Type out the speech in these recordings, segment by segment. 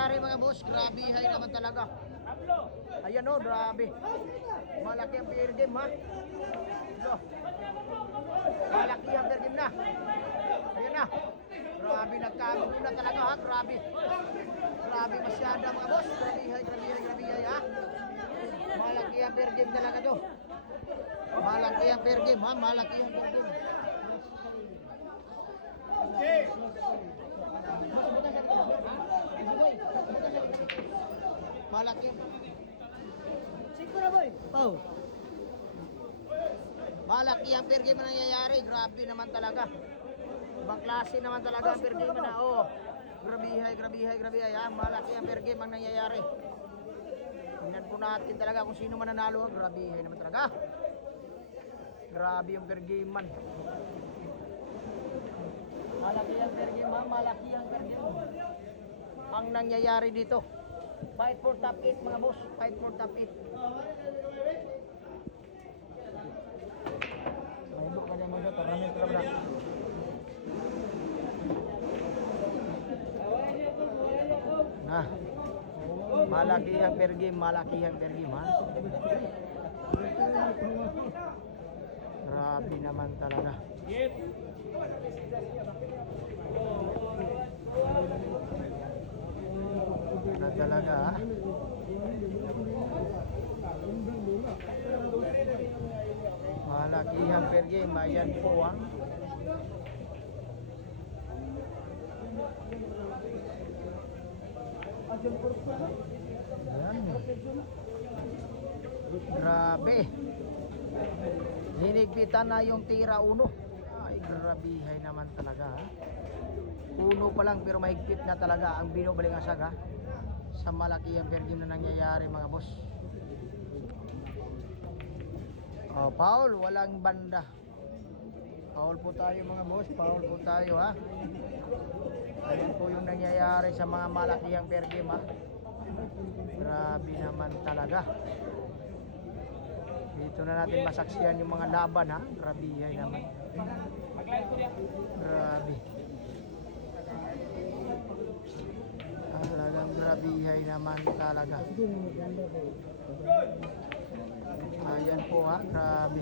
nangyayari mga boss. Grabe hay naman talaga. Ayan o, grabe. Malaki ang fair game ha. So, malaki ang fair game na. Ayan na. Grabe, nagkagulo na talaga ha. Grabe. Grabe masyada mga boss. Grabe hay ha. Malaki ang fair game talaga to. Malaki ang fair game ha. Malaki ang fair game. Malaki. Siko na boy. Oh. Malaki ang fair game na nangyayari. Grabe naman talaga. Ibang klase naman talaga ang fair game na. Oh. Grabe hay. Malaki ang fair game ang nangyayari. Tingnan po natin talaga kung sino mananalo. Grabe hay naman talaga. Grabe yung fair game man. Malaki ang fair game ha. Malaki ang fair game. Ang nangyayari dito. Fight for top 8 mga boss. Fight for top 8. Mahibok ka dyan mo dito. Ramit na. Nah. Malaki ang fair game. Malaki ang fair game ha. Grabe naman talaga. Na talaga ha. Malaki ang fair game. Ayan po ha. Ayan. Grabe. Hinigpitan na yung tira uno. Ay grabihay naman talaga ha. Uno pa lang pero mahigpit na talaga ang binubaling asag ha. Sa malaki ang fair game na nangyayari mga boss. Oh, foul, walang banda. Foul po tayo mga boss, foul po tayo ha. Ayan po yung nangyayari sa mga malaki ang fair game ha. Grabe naman talaga. Dito na natin masaksiyan yung mga laban ha. Grabe naman. Grabe. Talagang grabihay naman talaga. Ayan po ha, grabe.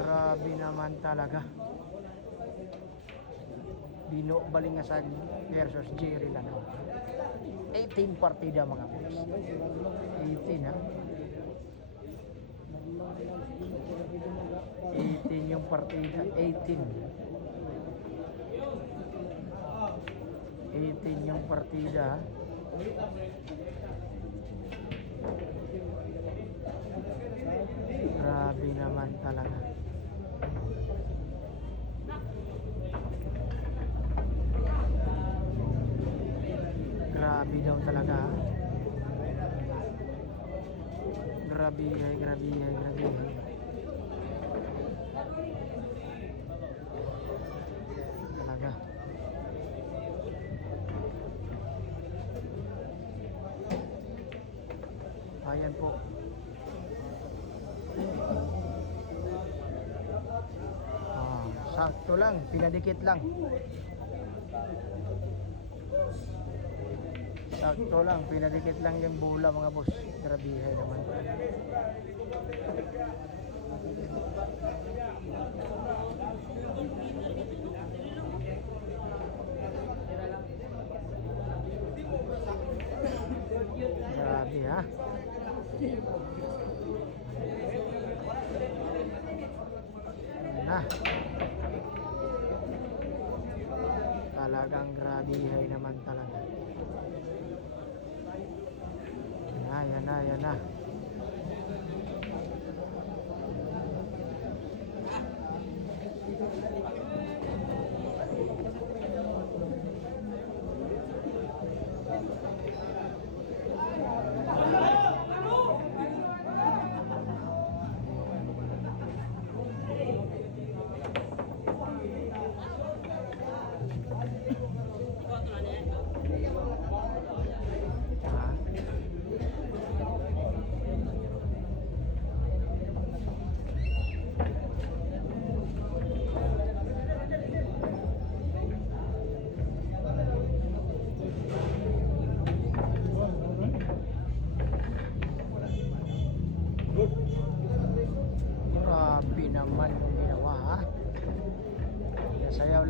Grabe naman talaga. Bino Balingasag versus Jerry Lanao. 18 partida mga boys. 18 ha. 18 yung partida. 18 yung partida. Grabe naman talaga. Grabe daw talaga. Grabe. Talaga. Ayan po. Sakto lang, pinadikit lang. Sakto lang, pinadikit lang yung bola mga boss. Grabihay naman. Grabe ha. Nah. Talagang grabihay naman talaga. Yan na.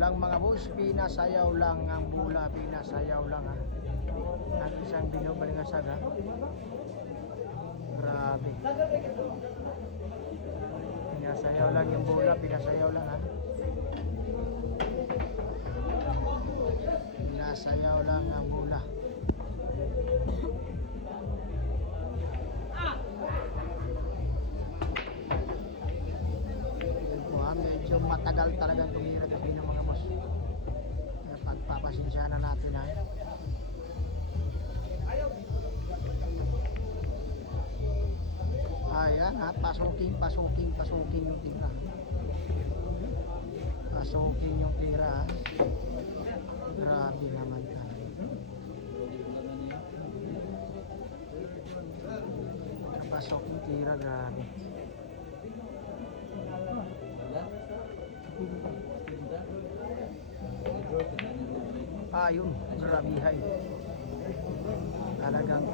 lang mga boss, pinasayaw lang ang bola, pinasayaw lang ha. At isang binubalingasag ha. Grabe. Pinasayaw lang yung bola, pinasayaw lang ha. Pinasayaw lang ang bola. Medyo matagal talaga tumira gabi ng mga boss. Kaya pagpapasensya na natin ha. Ayan ha, pasuking yung tira. Pasuking yung tira ha. Grabe naman tayo. Napasok yung tira, grabe. Ayun, grabihay. Talagang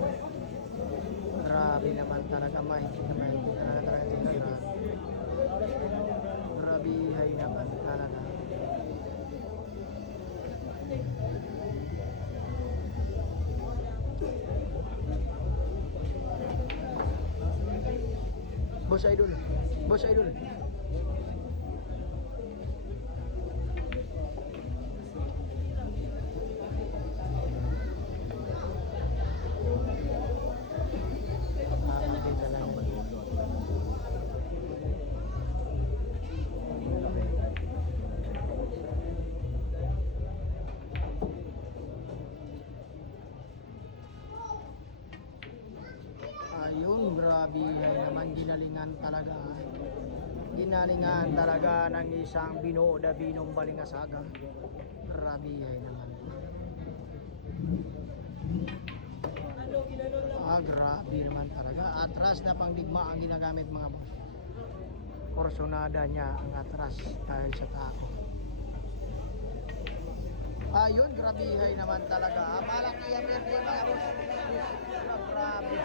grabe naman talaga, mahigit talaga sila. Grabihay naman talaga. Boss Idol, Boss Idol. Ayun, grabe naman, ginalingan talaga. Ginalingan talaga ng isang binoda binong balingasaga. Grabe naman. Grabe naman talaga. Atras na pangdigma ang ginagamit mga boss. Korsonada niya ang atras dahil sa tako. Ayun, grabihay naman talaga. Malaki ang mga boss. Grabe.